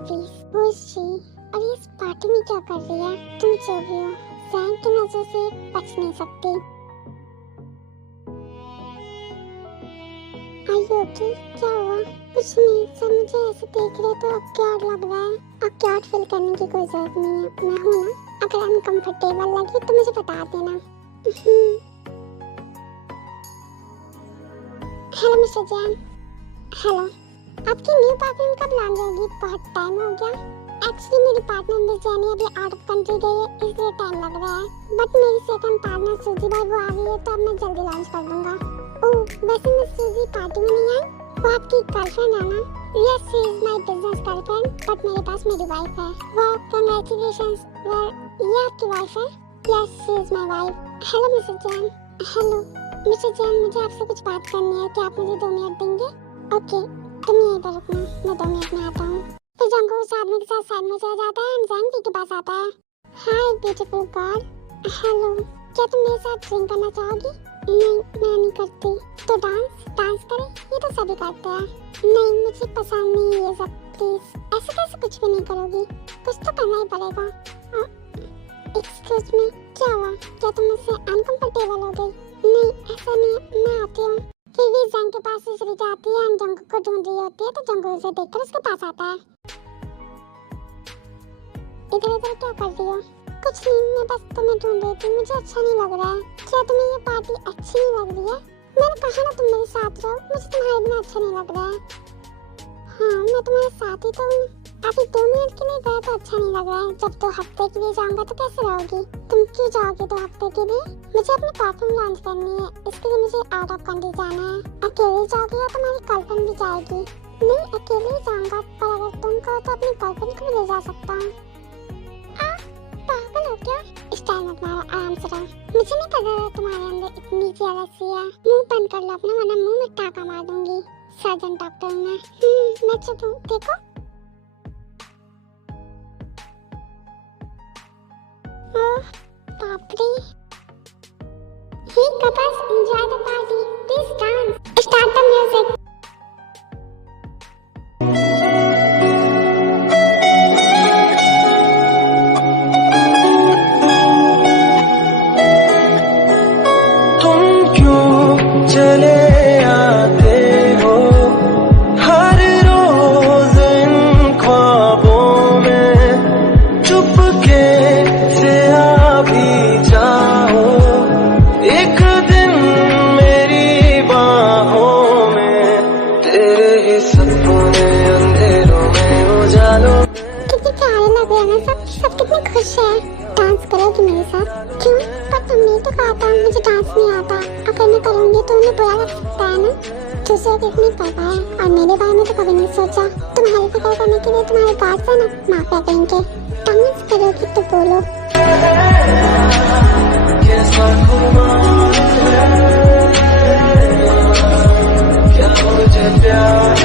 Please वो she और ये इस पार्टी में क्या कर रही है? तुम जो भी हो जैन की नजर से बच नहीं सकती। ओके क्या हुआ? कुछ नहीं, सब मुझे ऐसे देख रहे तो ऑकवर्ड लग रहा है। ऑकवर्ड फील करने की कोई जरूरत नहीं है, मैं हूँ ना। अगर अनकंफर्टेबल लगे तो मुझे बता देना। Hello mister Jain. हेलो, आपकी न्यू परफ्यूम कब लॉन्च होगी? बहुत टाइम हो गया। एक्चुअली मेरी पार्टनर मिस जैनी अभी आउट ऑफ कंट्री गई है, इसलिए टाइम लग रहा है। बट मेरी सेकंड पार्टनर सूजी भाई वो आ गई है, तो अब मैं जल्दी लॉन्च कर दूंगा। ओह, वैसे मिस सूजी पार्टी में नहीं आई? वो आपकी गर्लफ्रेंड है ना? Yes, she is my business girlfriend, but मेरे पास मेरी वाइफ है। वाह, कांग्रेचुलेशंस। ये आपकी वाइफ है? Yes, she is my wife. Hello mister Jain. Hello mister Jain, मुझे आपसे कुछ बात करनी है, क्या आप मुझे 2 मिनट देंगे? ओके, तुम यहीं पर रुकना, मैं 2 मिनट में आता हूँ। फिर जंगू उस आदमी के साथ साइड में चला जाता है, जैन के पास आता है। हाय ब्यूटीफुल गर्ल। हेलो, क्या तुम मेरे साथ ड्रिंक करना चाहोगी? नहीं, मैं नहीं करती। तो डांस करें? ये तो सभी करते हैं। नहीं, मुझे पसंद नहीं ये सब, प्लीज। ऐसे कैसे कुछ भी नहीं करोगी? कुछ तो करना ही पड़ेगा। एक्सक्यूज मी, क्या हुआ? क्या तुम मुझसे अनकंफर्टेबल हो गई? नहीं, ऐसा नहीं, मैं आती हूँ। फिर भी जंग के पास से चली जाती है, जंगू को ढूंढ रही होती है, तो जंगू उसे देखकर उसके पास आता है। इधर इधर क्या कर रही हो? कुछ नहीं, मैं बस तुम्हें ढूंढ रही थी, मुझे अच्छा नहीं लग रहा है। क्या तुम्हें ये पार्टी अच्छी नहीं लग रही है? मैंने कहा ना तुम मेरे साथ रहो, मुझे तुम्हारे बिना अच्छा नहीं लग रहा है। हाँ, मैं तुम्हारे साथ ही तो हूँ। अभी 2 मिनट के लिए गए तो अच्छा नहीं लग रहा है। जब 2 हफ्ते के लिए जाऊंगा तो कैसे रहोगी? तुम क्यों जाओगे 2 हफ्ते के लिए? मुझे अपनी परफ्यूम लॉन्च करनी है, इसके लिए मुझे आउट ऑफ कंट्री जाना है। अकेले जाओगे या तुम्हारी गर्लफ्रेंड भी जाएगी? नहीं, अकेले ही जाऊंगा, पर अगर तुम कहो तो अपनी गर्लफ्रेंड को भी ले जा सकता हूँ। पागल हो क्या? स्टाइल मत मारो, आराम से रहो। मुझे नहीं पता था तुम्हारे अंदर इतनी जेलसी है। मुंह बंद कर लो अपना, वरना मुंह में टाका मार दूंगी। सर्जन डॉक्टर मैं चुप हूँ, देखो। ओह बाप रे। Hey couples, enjoy the party, please dance, start the music. चले आते हो हर रोज इन ख्वाबों में, चुपके से आ भी जाओ एक दिन मेरी बाहों में। तेरे ही सपने अंधेरों में उजालों। कितने प्यारे लग रहे हैं ना सब कितने खुश है। डांस करोगी मेरे साथ? क्यों? पर तुमने तो कहा था मुझे डांस नहीं आता। अगर मैं करूंगी तो उन्हें बुरा लग सकता है ना। दूसरों की इतनी परवाह है और मेरे बारे में तो कभी नहीं सोचा। तुम्हारी फिक्र करने के लिए तुम्हारे गार्ड्स है ना, माफिया कहीं के। डांस करोगी तो बोलो। क्या मुझे प्यार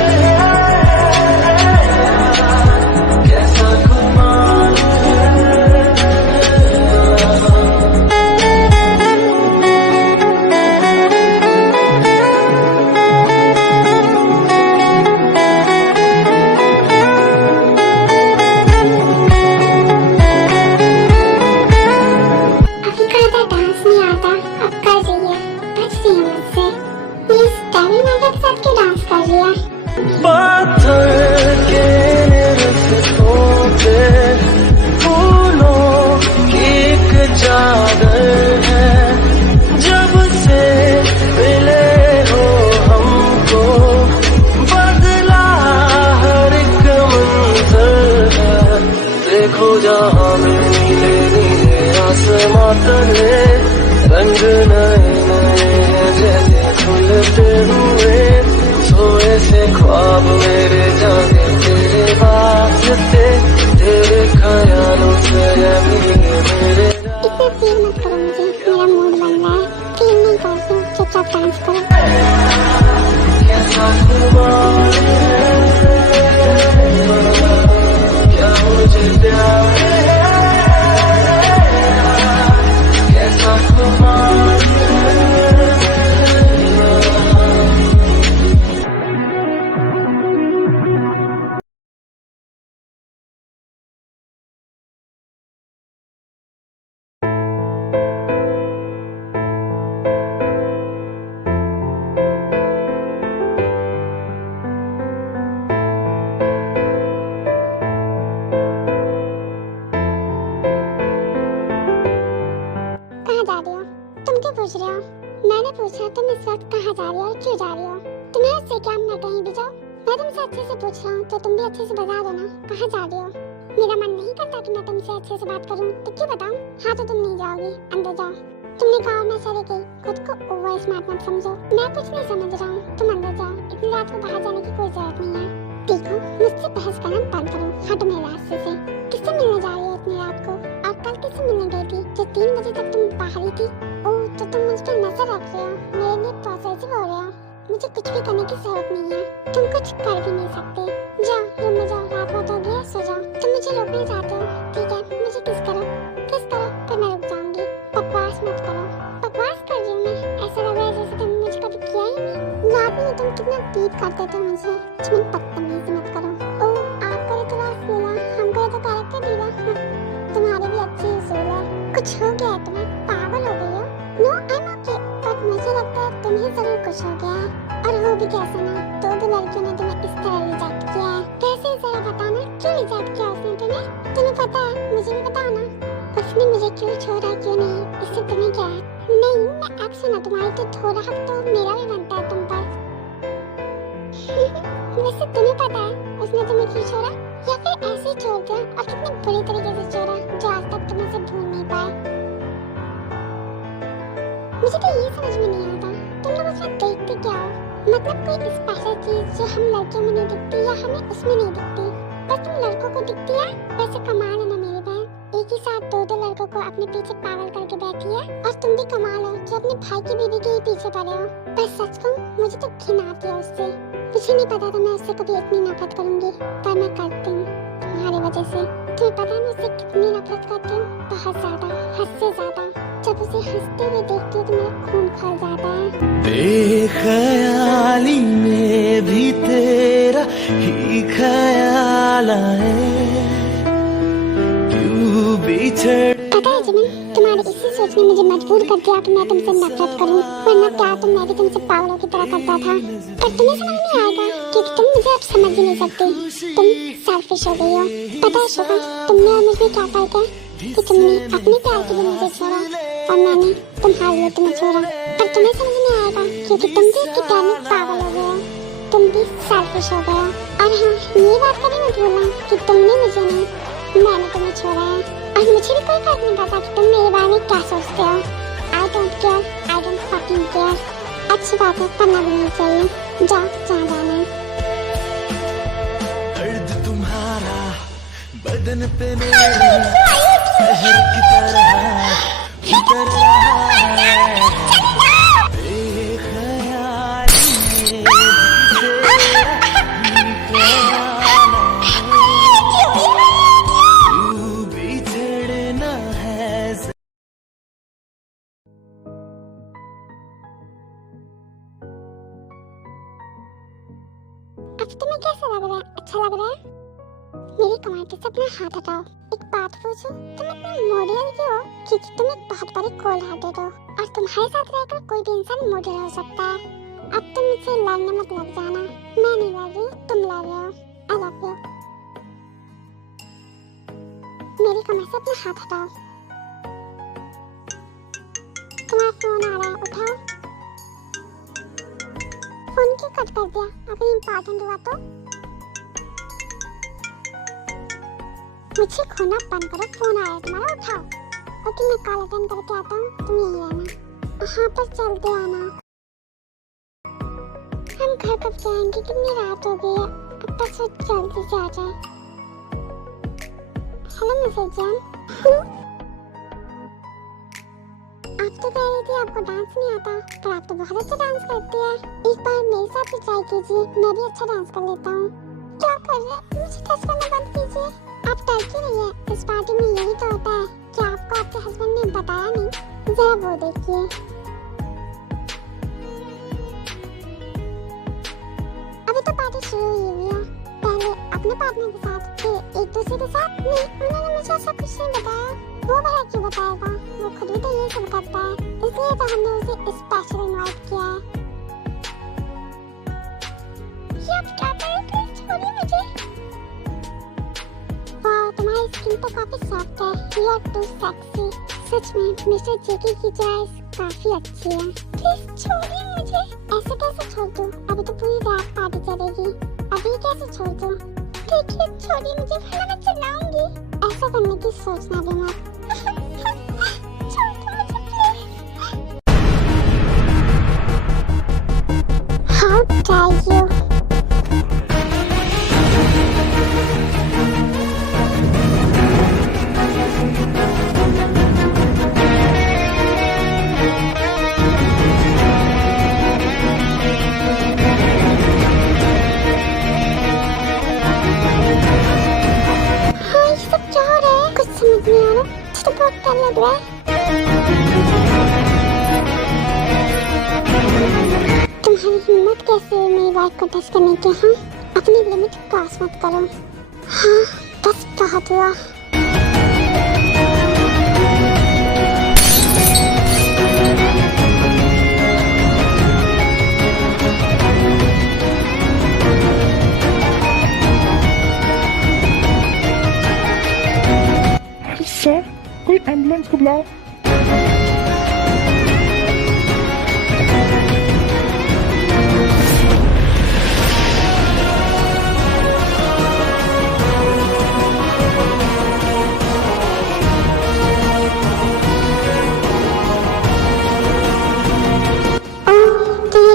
पाथर के रिश्तों पे फूलों की एक चादर है। जब से मिले हो हमको बदला हर एक मंजर है। देखो जहाँ में नीले नीले आसमां तले रंग नए नए हैं जैसे खुलते हुए। सोए से ख्वाब मेरे जागे तेरे वास्ते, तेरे ख्यालों से मेरे। इतना फील मत करो मुझे, मेरा मूड बन रहा है। फील नहीं करती, चुपचाप डांस करो। क्या मुझे प्यार पूछ रहे हो? मैंने पूछा तुम इस वक्त कहाँ जा रही हो और क्यों जा रही हो? तुम्हें उससे क्या, मैं कहीं भी जाऊँ? मैं तुमसे अच्छे से पूछ रहा हूँ तो तुम भी अच्छे से बता दो ना, कहाँ जा रही हो? मेरा मन नहीं करता कि मैं तुमसे अच्छे से बात करूँ तो क्यों बताऊँ? हाँ तो तुम नहीं जाओगी, अंदर जाओ। तुमने कहा मैं चली गई, खुद को ओवर स्मार्ट मत समझो। मैं कुछ नहीं समझ रहा हूँ, तुम अंदर जाओ। इतनी रात को बाहर जाने की कोई जरूरत नहीं है। देखो मुझसे बहस करना बंद करो, हटो मेरे रास्ते से। किससे मिलने जा रही हो इतनी रात को? और कल किससे मिलने गई थी जो 3 बजे तक तुम बाहर ही थी? ओह तो तुम मुझ पर नजर रख रहे हो, मेरे लिए पॉसेसिव हो रहे हो। मुझे कुछ भी करने की जरूरत नहीं है, तुम कुछ कर भी नहीं सकते। जाओ रूम में जाओ, रात बहुत हो गई है, सो जाओ। तुम मुझे रोकना चाहते हो, ठीक है मुझे किस करो फिर मैं रुक जाऊंगी। बकवास मत करो। बकवास कर रही हूँ मैं? ऐसा लग रहा है जैसे तुमने मुझे कभी किया ही नहीं। याद नहीं तुम कितना डीप करते थे मुझे। तुम बदतमीजी मत करो। ओह आप करे तो रासलीला, हम करे तो कैरेक्टर ढीला। तुम्हारी भी अच्छी उसूल है। कुछ हो गया है तुम्हें? पागल हो गई हो? No I am okay, but मुझे लगता है तुम्हें जरूर कुछ हो गया है। और हो भी कैसे ना, दो लड़कियों ने तुम्हें इस तरह रिजेक्ट किया है। कैसे जरा बताना, क्यों रिजेक्ट किया उसने तुम्हें? तुम्हें पता है? मुझे भी बताओ ना। उसने मुझे क्यों छोड़ा क्यों नहीं, इससे तुम्हें क्या है? नहीं मैं एक्स हूँ ना तुम्हारी, तो थोड़ा हक तो मेरा भी बनता है तुम पर। वैसे तुम्हें पता है उसने तुम्हें क्यों छोड़ा, या फिर ऐसे ही छोड़ दिया? और कितने बुरे तरीके से छोड़ा जो आज तक तुम उसे भूल नहीं पाए। मुझे तो ये समझ में नहीं आता तुम लोग उसमें देखते क्या हो? मतलब कोई स्पेशल चीज जो हम लड़कियों में नहीं दिखती या हमें उसमें नहीं दिखती, बस तुम लड़कों को दिखती है। वैसे कमाल है ना मेरी बहन, एक ही साथ दो लड़कों को अपने पीछे पागल करके बैठी है। और तुम भी कमाल हो जो अपने भाई की बीवी के ही पीछे पड़े हो। पर सच कहूं मुझे तो घिन आती है उससे। मुझे नहीं पता था मैं उससे कभी इतनी नफरत करूंगी, पर मैं करती हूँ तुम्हारी वजह से। तुम्हें पता है मैं उससे कितनी नफरत करती हूँ? बहुत ज्यादा, हद से ज्यादा। जब उसे हंसते हुए देखती हूँ तो मेरा खून खौल जाता है। बेख्याली में भी तेरा ही ख्याल आए, क्यों बिछड़। पता है जिमिन, तुम्हारे इसी सोच ने मुझे मजबूर कर दिया कि मैं तुमसे नफरत करूं। वरना प्यार तो मैं भी तुमसे पागलों की तरह करता था। पर तुम्हें समझ नहीं आएगा क्योंकि तुम मुझे अब समझ ही नहीं सकती। तुम सेल्फिश हो गई हो। पता है शुभा, तुमने और मुझे क्या फर्क है कि तुमने अपने प्यार के लिए मुझे छोड़ा और मैंने तुम्हारे लिए तुम्हें छोड़ा। पर तुम्हें समझ नहीं आएगा क्योंकि तुम भी उसके प्यार में पागल हो गए हो। तुम भी सेल्फिश हो गए हो। और हाँ, ये बात कभी मत भूलना कि तुमने मुझे नहीं, मैंने तुम्हें छोड़ा है। और मुझे भी कोई फर्क नहीं पड़ता कि तुम मेरे बारे में क्या सोचते हो। I don't care, I don't fucking care. अच्छी बात है, करना भी नहीं चाहिए। जाओ जहाँ जाना है। दर्द तुम्हारा बदन पे मेरे शहर की तरह उतर रहा है। बेख्याली में तेरा ही ख्याल आए, क्यों बिछड़ना है। अब तुम्हें कैसा लग रहा है? अच्छा लग रहा है? मेरी कमाई पे से अपना हाथ हटाओ। एक बात पूछूं, तुम इतने मॉडल क्यों हो? क्योंकि तुम एक बहुत बड़े कोल्ड हार्टेड हो और तुम्हारे साथ रहकर कोई भी इंसान मॉडल हो सकता है। अब तुम मुझसे लड़ने मत लग जाना। मैं नहीं लड़ रही, तुम लड़ रहे हो। I love you. मेरी कमाई से अपना हाथ हटाओ। तुम्हारा फोन आ रहा है, उठाओ। फोन क्यों कट कर दिया? अभी इम्पोर्टेंट हुआ तो? मुझे खोना बंद करो, फोन आया तुम्हारा, उठाओ। ओके मैं कॉल अटेंड करके आता हूँ, तुम यहीं रहना। हाँ पर जल्दी आना। हम घर कब जाएंगे? कितनी रात हो गई है, अब बस वो जल्दी से आ जाए। हेलो मिसेस जान। आप तो कह रही थी आपको डांस नहीं आता, पर आप तो बहुत अच्छा डांस करती है। एक बार मेरे साथ भी ट्राई कीजिए, मैं भी अच्छा डांस कर लेता हूँ। क्या कर रहे हैं? मुझे टच करना बंद कीजिए। आप डर क्यों रही है? इस पार्टी में यही तो होता है कि आपको आपके हस्बैंड ने बताया नहीं। जरा वो देखिए। अभी तो पार्टी शुरू ही हुई है। पहले अपने पार्टनर के साथ, फिर एक दूसरे के साथ। नहीं, उन्होंने मुझे ऐसा कुछ नहीं बताया। वो भला क्यों बताएगा? वो खुद भी तो ये सब करता है, इसलिए तो हमने उसे स्पेशल इनवाइट किया है। ये आप क्या कर रहे हो? छोड़िए मुझे। वाह, तुम्हारी स्किन तो काफी सॉफ्ट है। You are too sexy. सच में मिस्टर जेके की चॉइस काफी अच्छी है। प्लीज छोड़िए मुझे। ऐसे कैसे छोड़ दूं? अभी तो पूरी रात पार्टी चलेगी। अभी कैसे छोड़ दूं? देखिए छोड़िए मुझे, वरना मैं चिल्लाऊंगी। ऐसा करने की सोचना भी मत। छोड़ दो मुझे प्लीज। How dare you? लग रहा है। तुम्हारी हिम्मत कैसे है मेरी वाइफ को टच करने की? हाँ, अपनी लिमिट क्रॉस मत करो। हाँ, बस बहुत हुआ। सर, कोई एम्बुलेंस को बुलाओ।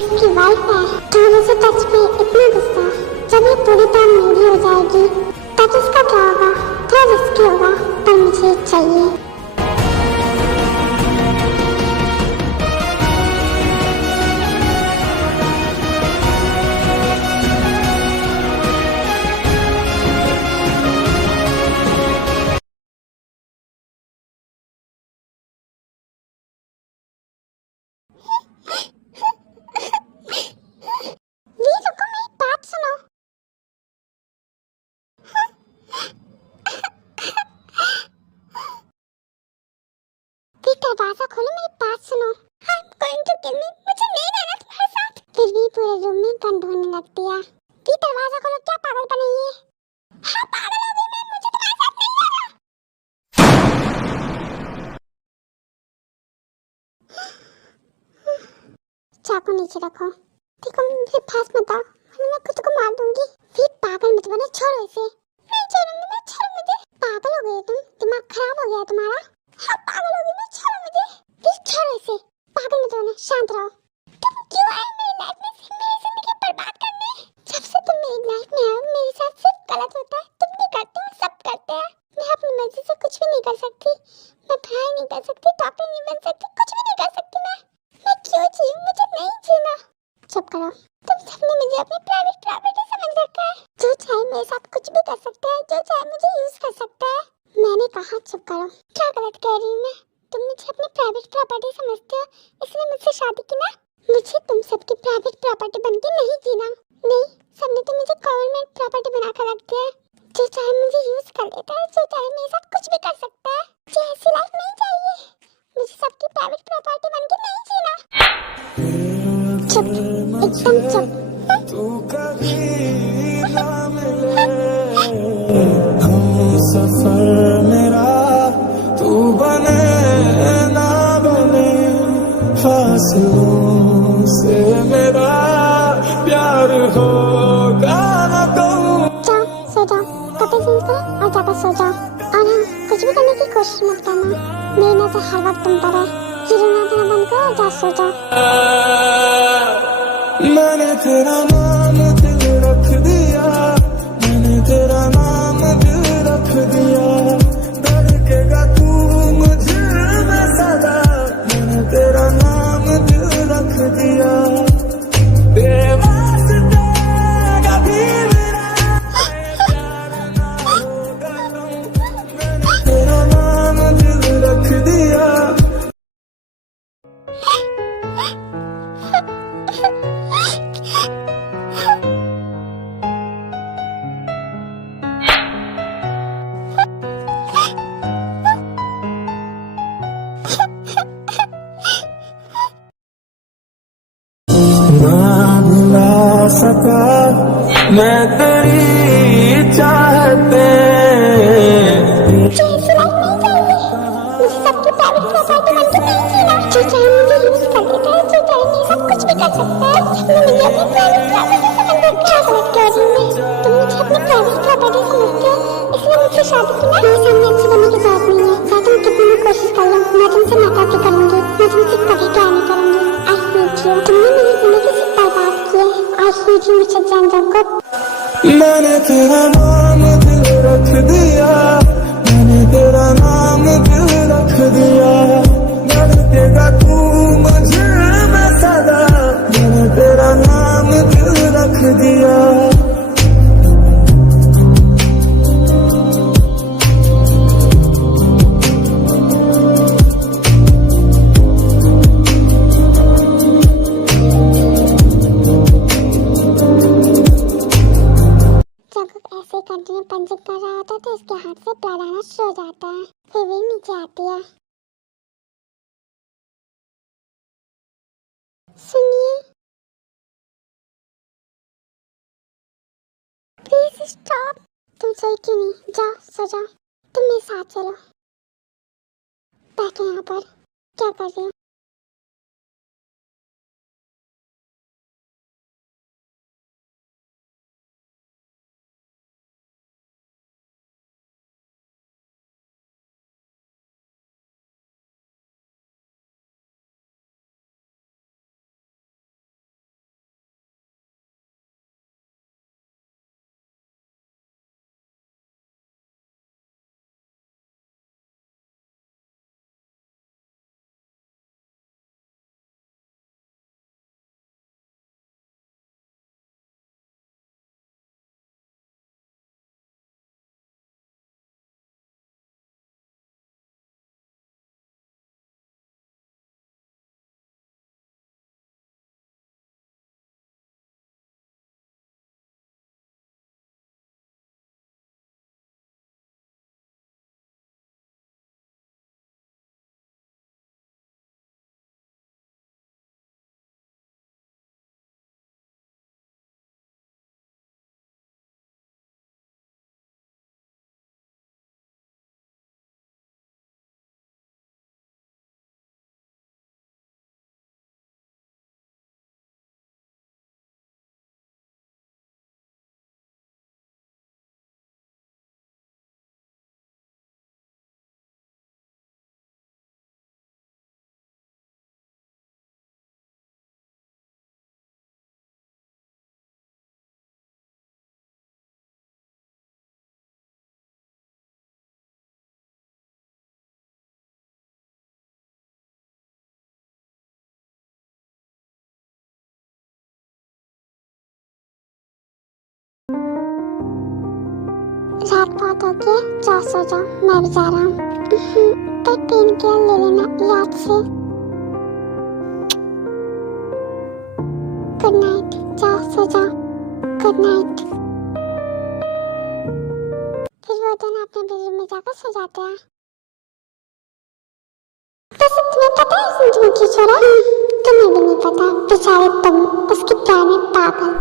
इसकी वाइफ है तो मुझे टच पे इतना गुस्सा। जब ये पूरी तरह मेरी हो जाएगी तब इसका क्या होगा? थोड़ा रिस्की होगा पर मुझे चाहिए। दरवाजा खोलो, मेरी बात सुनो। I'm going to kill me। मुझे नहीं रहना तुम्हारे साथ। फिर भी पूरे रूम में गंध होने लगती है। दी दरवाजा खोलो, क्या पागलपन है ये? हाँ पागल हो गई मैं, मुझे तुम्हारे साथ नहीं रहना। चाकू नीचे रखो। देखो मुझे फांस मत आओ, वरना मैं खुद को मार दूंगी। फिर पागल मत बनो, छोड़ो इसे। नहीं छोड़ूंगी मैं, छोड़ो मुझे। पागल हो गई तुम, दिमाग खराब हो गया तुम्हारा। हाँ पागल हो गई मैं, छोड़ो मुझे। प्लीज छोड़ो इसे, पागल मत बनो, शांत रहो। तुम क्यों आए मेरी लाइफ में मेरी जिंदगी बर्बाद करने? जब से तुम मेरी लाइफ में आए मेरे साथ सिर्फ गलत होता है। तुम भी करते हो, सब करते हैं। मैं अपनी मर्जी से कुछ भी नहीं कर सकती। मैं पढ़ाई नहीं कर सकती, डॉक्टर नहीं बन सकती, कुछ भी नहीं कर सकती। मैं क्यों जीऊं? मुझे नहीं जीना। चुप करो, तुम सबने मुझे अपनी प्राइवेट प्रॉपर्टी समझ रखा है। जो चाहे मेरे साथ कुछ भी कर सकता है, जो चाहे मुझे यूज कर सकता है। मैंने कहा चुप करो। क्या गलत कह रही हूँ मैं? तुम मुझे अपनी प्राइवेट प्रॉपर्टी समझते हो, इसलिए मुझसे शादी की ना। मुझे तुम सबकी प्राइवेट प्रॉपर्टी बनके नहीं जीना। नहीं, सबने तो मुझे गवर्नमेंट प्रॉपर्टी बनाकर रख दिया है। जो चाहे मुझे यूज कर लेता है, जो चाहे मेरे साथ कुछ भी कर सकता है। मुझे ऐसी लाइफ नहीं चाहिए। मुझे सबकी प्राइवेट प्रॉपर्टी बनके नहीं जीना। चुप, एकदम चुप। तू कभी ना मिले हम सफर मेरा, तू बने ना बने फासलों से मेरा प्यार होगा ना कम। जाओ सो जाओ, कपड़े चेंज करो और जाकर सो जाओ। और हाँ, कुछ भी करने की कोशिश मत करना। मेरी नजर हर वक्त तुम पर है। रोना धोना बंद करो और जाओ सो जाओ। मैंने तेरा नाम दिल रख दिया, मैंने तेरा नाम दिल रख दिया। धड़केगा तू मुझे में सदा, मैंने तेरा नाम दिल रख दिया। बेवास्ते कभी मेरा प्यार ना होगा तुम, मैंने तेरा नाम दिल रख दिया। ना भुला सका मैं तेरी चाहते। मुझे ऐसी लाइफ नहीं चाहिए। मुझे सबकी प्राइवेट तेरा नाम दिल रख दिया, मैंने तेरा नाम दिल रख दिया, धड़केगा तू मुझे मैं सदा, मैंने तेरा नाम दिल रख दिया। जब ऐसे कंटिन्यू पंचिंग कर रहा होता है तो इसके हाथ से ब्लड आना शुरू हो जाता है, फिर भी नीचे आती है। सुनिए, प्लीज स्टॉप। तुम सोई क्यों नहीं? जाओ सो जाओ। तुम मेरे साथ चलो। बैठो यहाँ पर। क्या कर रहे हो? रात बहुत हो गई है, जाओ सो जाओ। मैं भी जा रहा हूँ। पर पेन किलर ले लेना याद से। Good night. जाओ सो जाओ। Good night. फिर वो दोनों अपने बेडरूम में जाकर सो जाते हैं। वैसे तुम्हें पता है उसने तुम्हें क्यों छोड़ा? तुम्हें भी नहीं पता। बेचारे तुम उसके प्यार में पागल।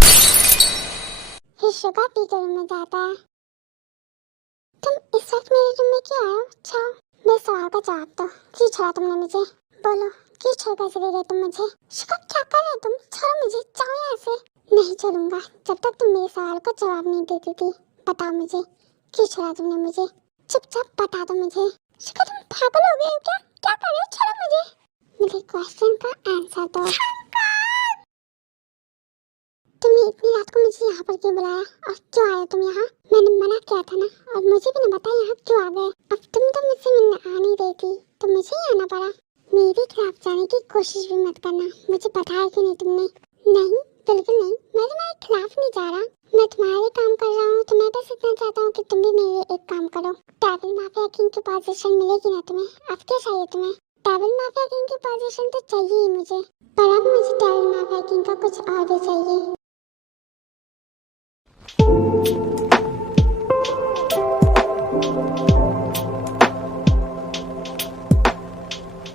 फिर शुगर पी के रूम में जाता है। तुम इस वक्त मेरे रूम में क्यों आए हो? जाओ, मेरे सवाल का जवाब दो। क्यों छोड़ा तुमने मुझे? बोलो, क्यों छोड़कर चले गए तुम मुझे? शुक्र, क्या कर रहे हो तुम? छोड़ो मुझे, जाओ यहाँ से। नहीं छोड़ूंगा जब तक तुम मेरे सवाल का जवाब नहीं देती थी। बताओ मुझे, क्यों छोड़ा तुमने मुझे? चुपचाप बता दो मुझे। शुक्र, तुम पागल हो गए हो क्या? क्या कर रहे हो? छोड़ो मुझे। मेरे क्वेश्चन का आंसर दो। तुमने इतनी रात को मुझे यहाँ पर क्यों बुलाया और क्यों आए तुम यहाँ? मैंने मना किया था ना, और मुझे भी नहीं बताया यहाँ क्यों आ गए। अब तुम तो मुझसे मिलने आ नहीं रही थी तो मुझे ही आना पड़ा। मेरे खिलाफ जाने की कोशिश भी मत करना। मुझे बताया क्यों नहीं तुमने? नहीं, बिल्कुल नहीं। मैं तुम्हारे खिलाफ नहीं जा रहा। मैं तुम्हारे काम कर रहा हूँ तो मैं बस इतना चाहता हूँ कि तुम भी मेरे एक काम करो। डेविल माफिया किंग की पोजीशन मिलेगी ना तुम्हें? अब क्या चाहिए तुम्हें? डेविल माफिया किंग की पोजीशन तो चाहिए ही मुझे, पर अब मुझे डेविल माफिया किंग का कुछ और भी चाहिए।